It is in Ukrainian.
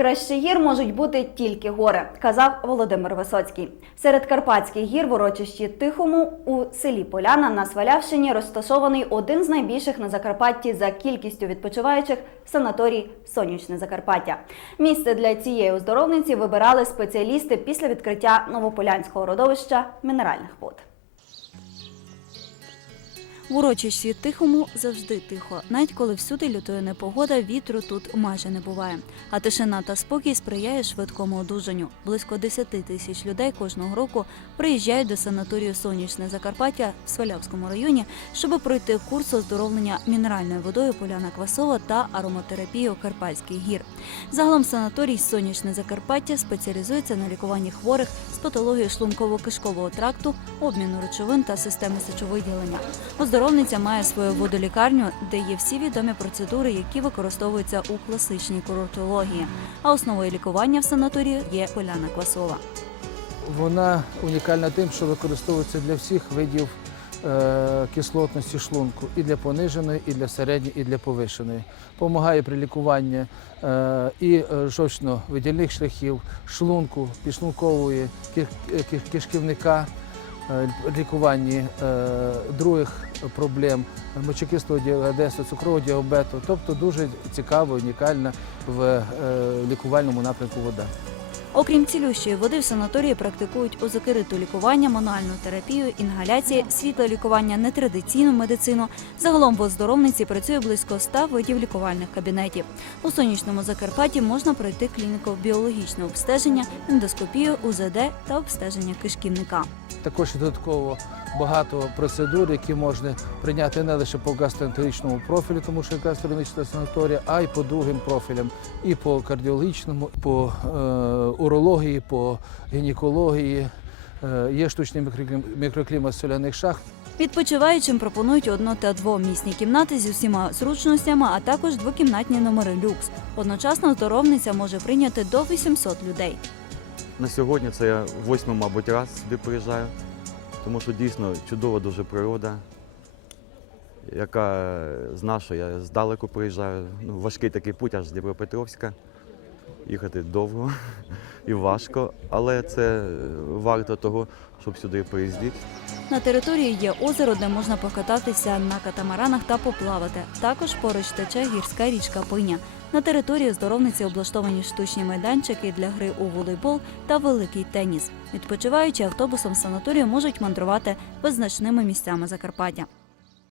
Краще гір можуть бути тільки гори, казав Володимир Висоцький. Серед карпатських гір в урочищі Тихому у селі Поляна на Свалявщині розташований один з найбільших на Закарпатті за кількістю відпочиваючих санаторій Сонячне Закарпаття. Місце для цієї оздоровниці вибирали спеціалісти після відкриття новополянського родовища мінеральних вод. В урочищі тихому завжди тихо, навіть коли всюди лютує непогода, вітру тут майже не буває. А тишина та спокій сприяє швидкому одужанню. Близько 10 тисяч людей кожного року приїжджають до санаторію Сонячне Закарпаття в Свалявському районі, щоб пройти курс оздоровлення мінеральною водою Поляна Квасова та ароматерапію Карпатських гір. Загалом санаторій Сонячне Закарпаття спеціалізується на лікуванні хворих з патологією шлунково-кишкового тракту, обміну речовин та системи сечовиділення. Оздоровниця має свою водолікарню, де є всі відомі процедури, які використовуються у класичній курортології. А основою лікування в санаторії є поляна квасова. Вона унікальна тим, що використовується для всіх видів е, кислотності шлунку і для пониженої, і для середньої, і для повишеної. Помагає при лікуванні е, і е, жовчно-видільних шляхів, шлунку, ки- кишківника, лікуванні е, других проблем мочекислого діабету, цукрового діабету. Тобто дуже цікава, унікальна в е, лікувальному напрямку вода. Окрім цілющої води, в санаторії практикують озокериту лікування, мануальну терапію, інгаляції, світлолікування, нетрадиційну медицину. Загалом в оздоровниці працює близько 100 видів лікувальних кабінетів. У сонячному Закарпатті можна пройти клініку біологічного обстеження, ендоскопію, УЗД та обстеження кишківника. Також додатково багато процедур, які можна прийняти не лише по гастроентеричному профілю, тому що гастроентерична санаторія, а й по другим профілям, і по кардіологічному, по е, урології, по гінекології. Е, є штучний мікроклім- мікроклімат соляних шахт. Відпочиваючим пропонують одно та двомісні кімнати зі всіма зручностями, а також двокімнатні номери люкс. Одночасно оздоровниця може прийняти до 800 людей. На сьогодні це я восьмий, мабуть, раз сюди приїжджаю, тому що дійсно чудова дуже природа, яка зна, що я здалеку приїжджаю. Ну, важкий такий путь аж з Дніпропетровська. Їхати довго і важко, але це варто того, щоб сюди приїздити. На території є озеро, де можна покататися на катамаранах та поплавати. Також поруч тече гірська річка Пиня. На території оздоровниці облаштовані штучні майданчики для гри у волейбол та великий теніс. Відпочиваючи автобусом санаторію можуть мандрувати визначними місцями Закарпаття.